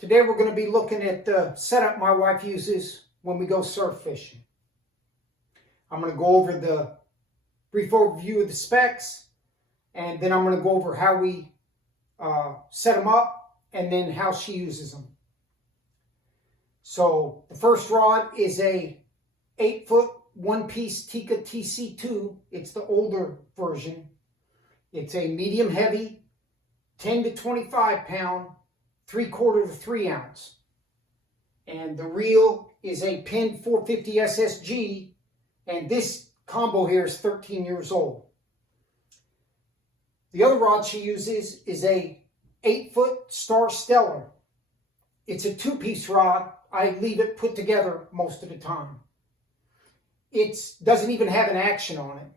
Today we're going to be looking at the setup my wife uses when we go surf fishing. I'm going to go over the brief overview of the specs, and then I'm going to go over how we set them up and then how she uses them. So the first rod is a 8-foot one-piece Tica TC2. It's the older version. It's a medium heavy, 10 to 25 pound, 3/4 to 3 ounce. And the reel is a Penn 450 SSG, and this combo here is 13 years old. The other rod she uses is a 8-foot Star Stellar. It's a 2-piece rod. I leave it put together most of the time. It doesn't even have an action on it,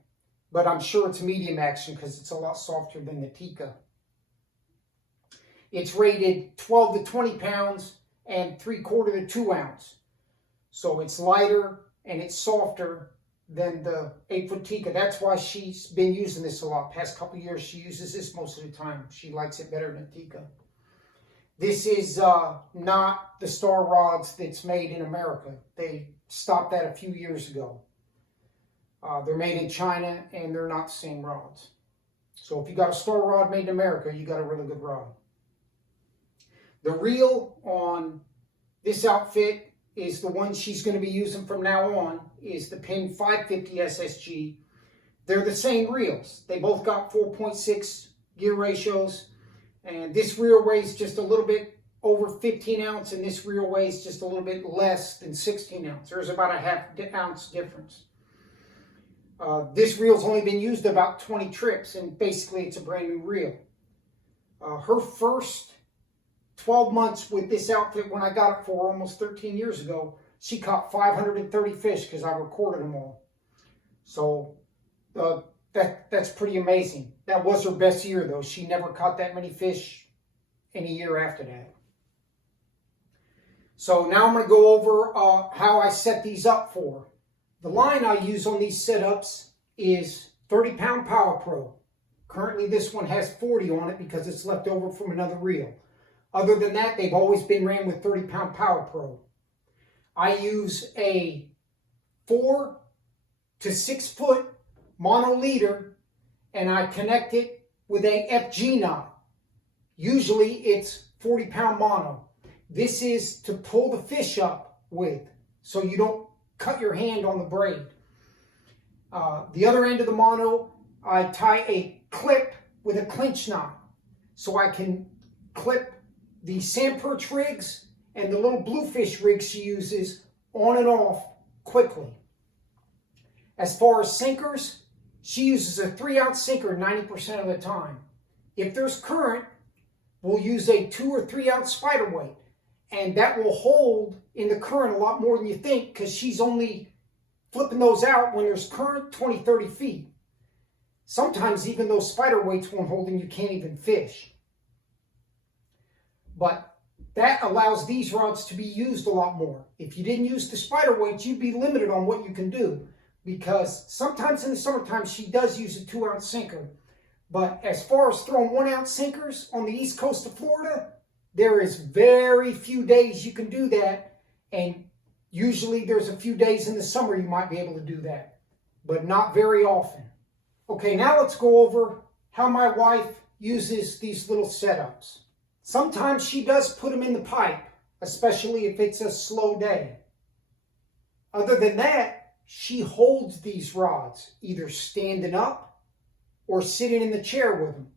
but I'm sure it's medium action because it's a lot softer than the Tica. It's rated 12 to 20 pounds and 3/4 to 2 ounce. So it's lighter and it's softer than the 8-foot Tica. That's why she's been using this a lot. Past couple of years, she uses this most of the time. She likes it better than Tica. This is not the Star rods that's made in America. They stopped that a few years ago. They're made in China and they're not the same rods. So if you got a Star rod made in America, you got a really good rod. The reel on this outfit is the one she's going to be using from now on, is the Penn 550 SSG. They're the same reels. They both got 4.6 gear ratios, and this reel weighs just a little bit over 15 ounce, and this reel weighs just a little bit less than 16 ounce. There's about a half ounce difference. This reel's only been used about 20 trips, and basically it's a brand new reel. Her first 12 months with this outfit, when I got it for almost 13 years ago, she caught 530 fish because I recorded them all. So that's pretty amazing. That was her best year, though. She never caught that many fish any year after that. So now I'm going to go over how I set these up for her. The line I use on these setups is 30-pound Powerpro. Currently, this one has 40 on it because it's left over from another reel. Other than that, they've always been ran with 30-pound Powerpro. I use a 4 to 6 foot mono leader, and I connect it with a FG knot. Usually it's 40-pound mono. This is to pull the fish up with, so you don't cut your hand on the braid. The other end of the mono, I tie a clip with a clinch knot, so I can clip the sand perch rigs and the little bluefish rigs she uses on and off quickly. As far as sinkers, she uses a 3-ounce sinker 90% of the time. If there's current, we'll use a 2 or 3-ounce spider weight, and that will hold in the current a lot more than you think because she's only flipping those out when there's current 20, 30 feet. Sometimes even those spider weights won't hold and you can't even fish. But that allows these rods to be used a lot more. If you didn't use the spider weights, you'd be limited on what you can do, because sometimes in the summertime she does use a 2-ounce sinker. But as far as throwing 1-ounce sinkers on the east coast of Florida, there is very few days you can do that, and usually there's a few days in the summer you might be able to do that, but not very often. Okay, now let's go over how my wife uses these little setups. Sometimes she does put them in the pipe, especially if it's a slow day. Other than that, she holds these rods, either standing up or sitting in the chair with them.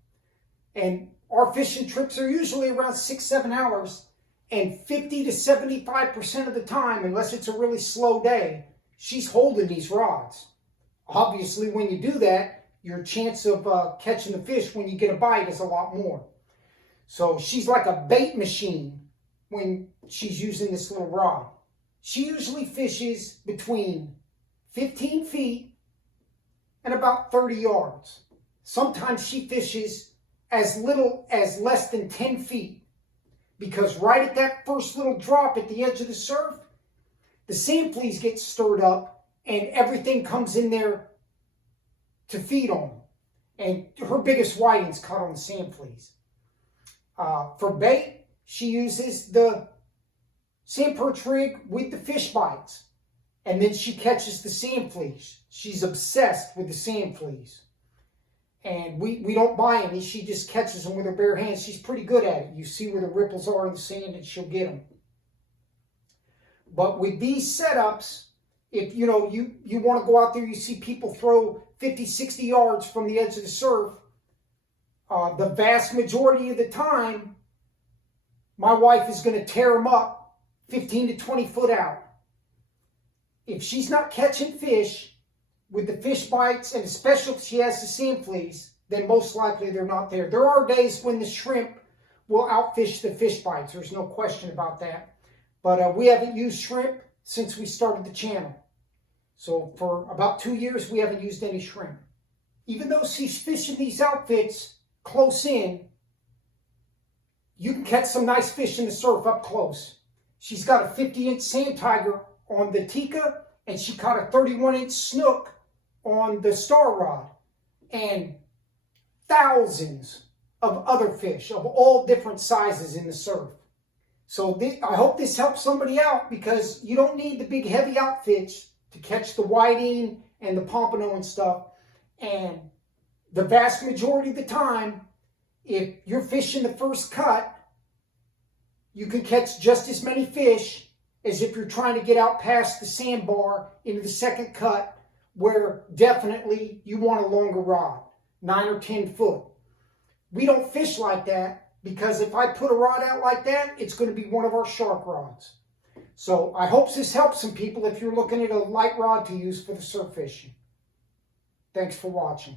And our fishing trips are usually around 6-7 hours, and 50 to 75% of the time, unless it's a really slow day, she's holding these rods. Obviously, when you do that, your chance of catching the fish when you get a bite is a lot more. So she's like a bait machine when she's using this little rod. She usually fishes between 15 feet and about 30 yards. Sometimes she fishes as little as less than 10 feet, because right at that first little drop at the edge of the surf, the sand fleas get stirred up and everything comes in there to feed on them. And her biggest whiting's caught on the sand fleas. For bait, she uses the sand perch rig with the fish bites. And then she catches the sand fleas. She's obsessed with the sand fleas. And we don't buy any. She just catches them with her bare hands. She's pretty good at it. You see where the ripples are in the sand and she'll get them. But with these setups, if you want to go out there, you see people throw 50, 60 yards from the edge of the surf. The vast majority of the time, my wife is going to tear them up 15 to 20 foot out. If she's not catching fish with the fish bites, and especially if she has the sand fleas, then most likely they're not there. There are days when the shrimp will outfish the fish bites. There's no question about that. But we haven't used shrimp since we started the channel. So for about 2 years, we haven't used any shrimp. Even though she's fishing these outfits close in, you can catch some nice fish in the surf up close. She's got a 50-inch sand tiger on the Tica, and she caught a 31-inch snook on the star rod, and thousands of other fish of all different sizes in the surf. So I hope this helps somebody out, because you don't need the big heavy outfits to catch the whiting and the pompano and stuff. And the vast majority of the time, if you're fishing the first cut, you can catch just as many fish as if you're trying to get out past the sandbar into the second cut, where definitely you want a longer rod, 9 or 10 foot. We don't fish like that, because if I put a rod out like that, it's going to be one of our shark rods. So I hope this helps some people if you're looking at a light rod to use for the surf fishing. Thanks for watching.